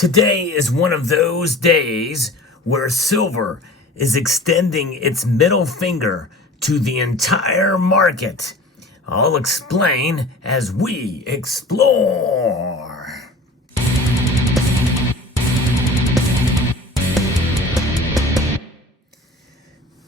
Today is one of those days where silver is extending its middle finger to the entire market. I'll explain as we explore.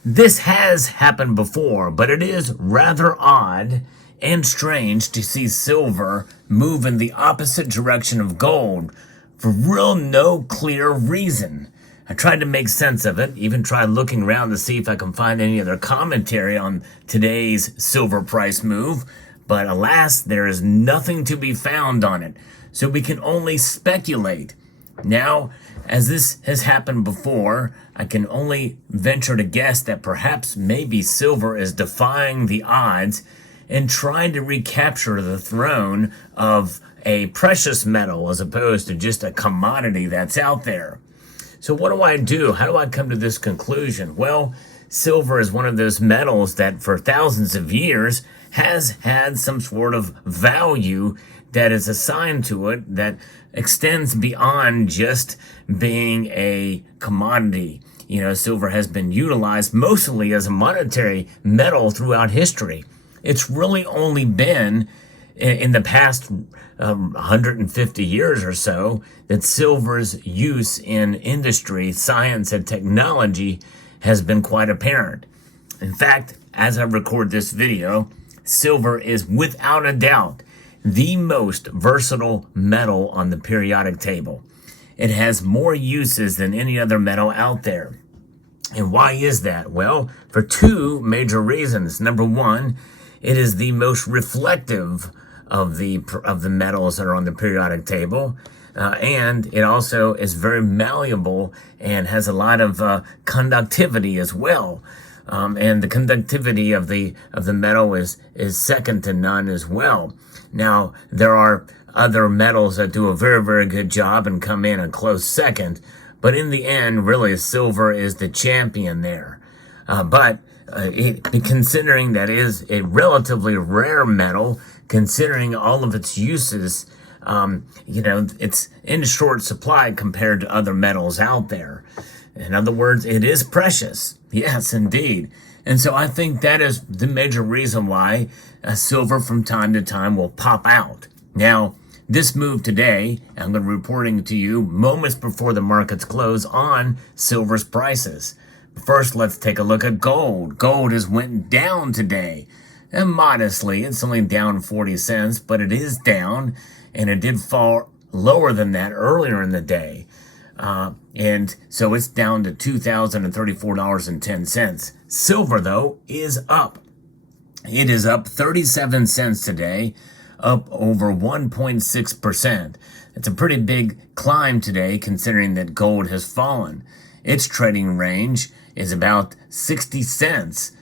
This has happened before, but it is rather odd and strange to see silver move in the opposite direction of gold for real no clear reason. I tried to make sense of it, even tried looking around to see if I can find any other commentary on today's silver price move, but alas, there is nothing to be found on it, so we can only speculate. Now, as this has happened before, I can only venture to guess that perhaps maybe silver is defying the odds and trying to recapture the throne of a precious metal as opposed to just a commodity that's out there. So what do I do? How do I come to this conclusion? Well, silver is one of those metals that for thousands of years has had some sort of value that is assigned to it that extends beyond just being a commodity. You know, silver has been utilized mostly as a monetary metal throughout history. It's really only been in the past 150 years or so that silver's use in industry, science, and technology has been quite apparent. In fact, as I record this video, silver is without a doubt the most versatile metal on the periodic table. It has more uses than any other metal out there. And why is that? Well, for two major reasons. Number one, it is the most reflective of the metals that are on the periodic table, and it also is very malleable and has a lot of conductivity as well. And the conductivity of the metal is second to none as well. Now, there are other metals that do a very, very good job and come in a close second, but in the end, really, silver is the champion there. Considering that is a relatively rare metal, considering all of its uses, it's in short supply compared to other metals out there. In other words, it is precious. Yes, indeed. And so I think that is the major reason why silver from time to time will pop out. Now, this move today, I'm going to be reporting to you moments before the markets close on silver's prices. First, let's take a look at gold. Gold has went down today, and modestly. It's only down 40 cents, but it is down, and it did fall lower than that earlier in the day. And so it's down to $2,034.10. Silver, though, is up. It is up 37 cents today, up over 1.6%. It's a pretty big climb today, considering that gold has fallen. Its trading range is about 60 cents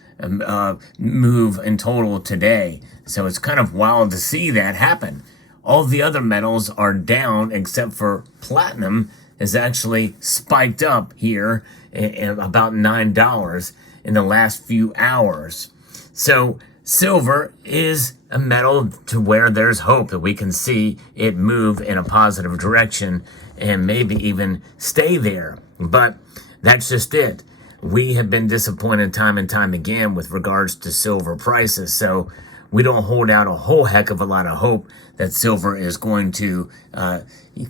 move in total today. So it's kind of wild to see that happen. All the other metals are down except for platinum is actually spiked up here at about $9 in the last few hours. So silver is a metal to where there's hope that we can see it move in a positive direction and maybe even stay there. But that's just it. We have been disappointed time and time again with regards to silver prices. So we don't hold out a whole heck of a lot of hope that silver is going to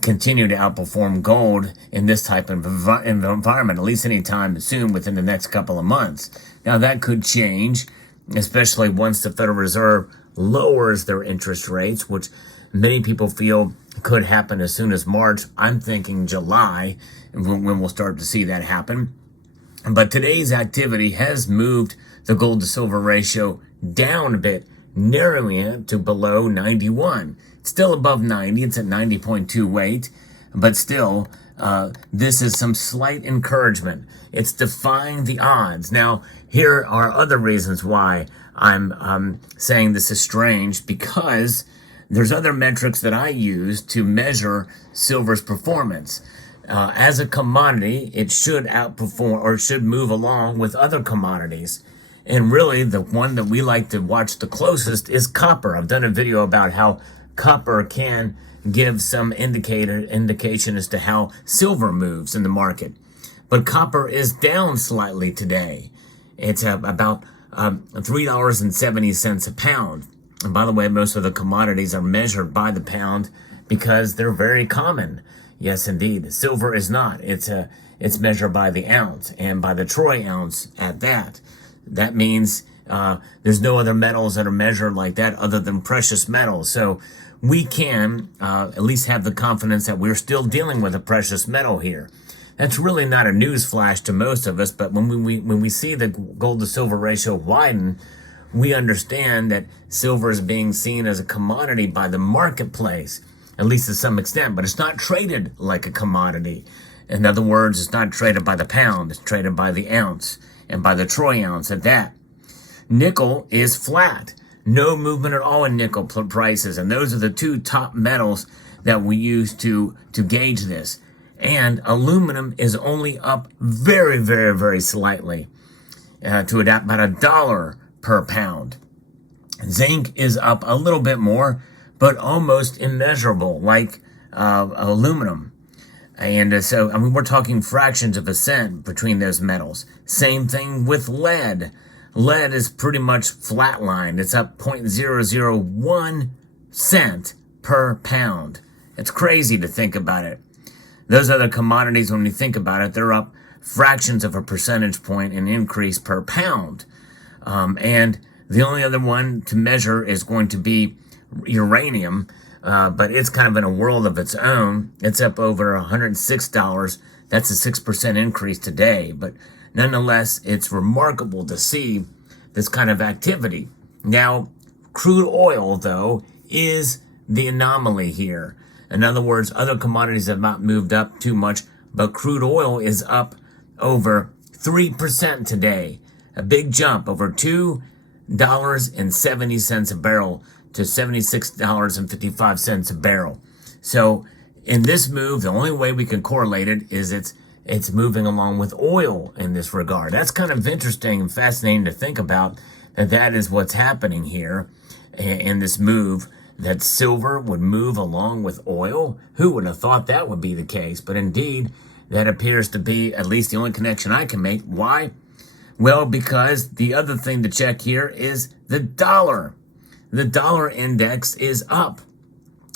continue to outperform gold in this type of environment, at least anytime soon within the next couple of months. Now that could change, especially once the Federal Reserve lowers their interest rates, which many people feel could happen as soon as March. I'm thinking July, when we'll start to see that happen. But today's activity has moved the gold to silver ratio down a bit, narrowing it to below 91. It's still above 90. It's at 90.2 weight, but still, this is some slight encouragement. It's defying the odds. Now, here are other reasons why I'm saying this is strange, because there's other metrics that I use to measure silver's performance. As a commodity, it should outperform or should move along with other commodities. And really, the one that we like to watch the closest is copper. I've done a video about how copper can give some indication as to how silver moves in the market. But copper is down slightly today. It's about $3.70 a pound. And by the way, most of the commodities are measured by the pound because they're very common. Yes, indeed. Silver is not. It's measured by the ounce and by the troy ounce at that. That means there's no other metals that are measured like that other than precious metals. So we can at least have the confidence that we're still dealing with a precious metal here. That's really not a news flash to most of us, but when we see the gold to silver ratio widen, we understand that silver is being seen as a commodity by the marketplace, at least to some extent, but it's not traded like a commodity. In other words, it's not traded by the pound, it's traded by the ounce and by the troy ounce at that. Nickel is flat. No movement at all in nickel prices, and those are the two top metals that we use to gauge this. And aluminum is only up very, very, very slightly to about $1 per pound. Zinc is up a little bit more, but almost immeasurable like aluminum. And so, I mean, we're talking fractions of a cent between those metals. Same thing with lead. Lead is pretty much flatlined. It's up 0.001 cent per pound. It's crazy to think about it. Those other commodities, when you think about it, they're up fractions of a percentage point in increase per pound. And the only other one to measure is going to be uranium, but it's kind of in a world of its own. It's up over $106. That's a 6% increase today, but nonetheless, it's remarkable to see this kind of activity. Now, crude oil, though, is the anomaly here. In other words, other commodities have not moved up too much, but crude oil is up over 3% today. A big jump, over $2.70 a barrel to $76.55 a barrel. So in this move, the only way we can correlate it is it's moving along with oil in this regard. That's kind of interesting and fascinating to think about, that is what's happening here in this move, that silver would move along with oil. Who would have thought that would be the case? But indeed, that appears to be at least the only connection I can make. Why? Well, because the other thing to check here is the dollar. The dollar index is up,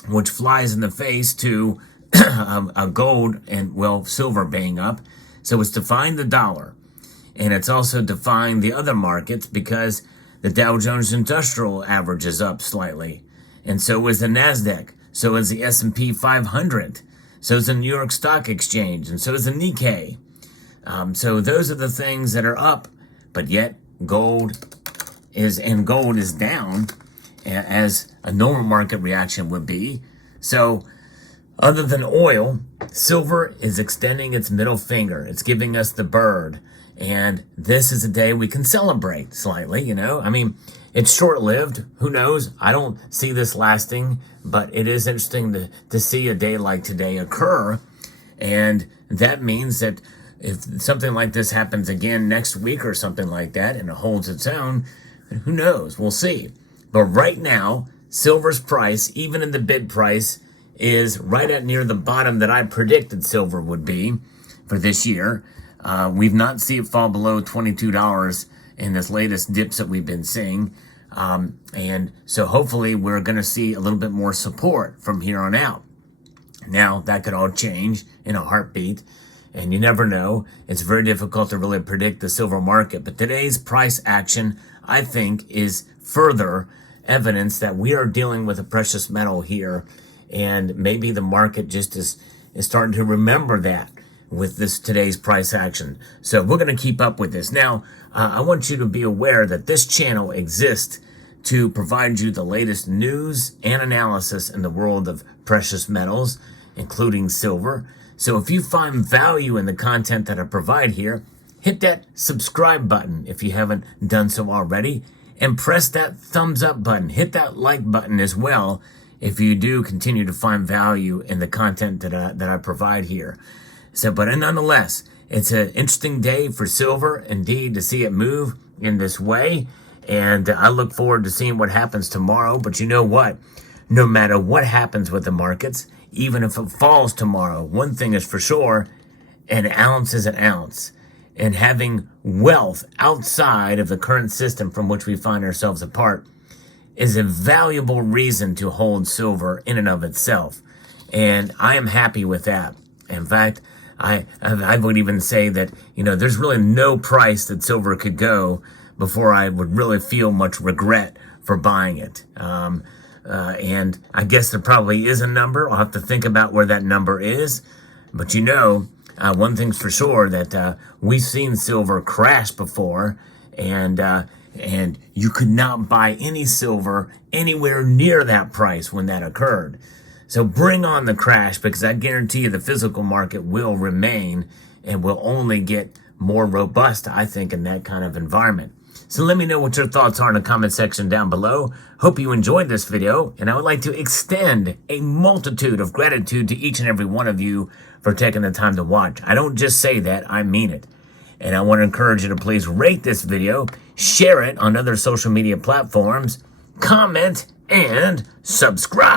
which flies in the face to a gold and, well, silver being up. So it's defying the dollar. And it's also defying the other markets because the Dow Jones Industrial Average is up slightly. And so is the NASDAQ. So is the S&P 500. So is the New York Stock Exchange. And so is the Nikkei. So those are the things that are up. But yet gold is down, as a normal market reaction would be. So other than oil, silver is extending its middle finger. It's giving us the bird. And this is a day we can celebrate slightly, you know. I mean, it's short-lived. Who knows? I don't see this lasting, but it is interesting to see a day like today occur. And that means that if something like this happens again next week or something like that, and it holds its own, who knows? We'll see. But right now, silver's price, even in the bid price, is right at near the bottom that I predicted silver would be for this year. We've not seen it fall below $22 in this latest dips that we've been seeing. And so hopefully we're going to see a little bit more support from here on out. Now, that could all change in a heartbeat, and you never know. It's very difficult to really predict the silver market. But today's price action, I think, is further evidence that we are dealing with a precious metal here, and maybe the market just is starting to remember that with this today's price action. So we're going to keep up with this. Now, I want you to be aware that this channel exists to provide you the latest news and analysis in the world of precious metals, including silver. So if you find value in the content that I provide here, hit that subscribe button if you haven't done so already, and press that thumbs up button. Hit that like button as well if you do continue to find value in the content that I provide here. So, but nonetheless, it's an interesting day for silver, indeed, to see it move in this way. And I look forward to seeing what happens tomorrow. But you know what? no matter what happens with the markets, even if it falls tomorrow. One thing is for sure, an ounce is an ounce. And having wealth outside of the current system from which we find ourselves apart is a valuable reason to hold silver in and of itself. And I am happy with that. In fact, I would even say that, there's really no price that silver could go before I would really feel much regret for buying it. And I guess there probably is a number. I'll have to think about where that number is. But one thing's for sure, that we've seen silver crash before, and you could not buy any silver anywhere near that price when that occurred. So bring on the crash, because I guarantee you the physical market will remain and will only get more robust, I think, in that kind of environment. So let me know what your thoughts are in the comment section down below. Hope you enjoyed this video, and I would like to extend a multitude of gratitude to each and every one of you for taking the time to watch. I don't just say that, I mean it. And I want to encourage you to please rate this video, share it on other social media platforms, comment, and subscribe.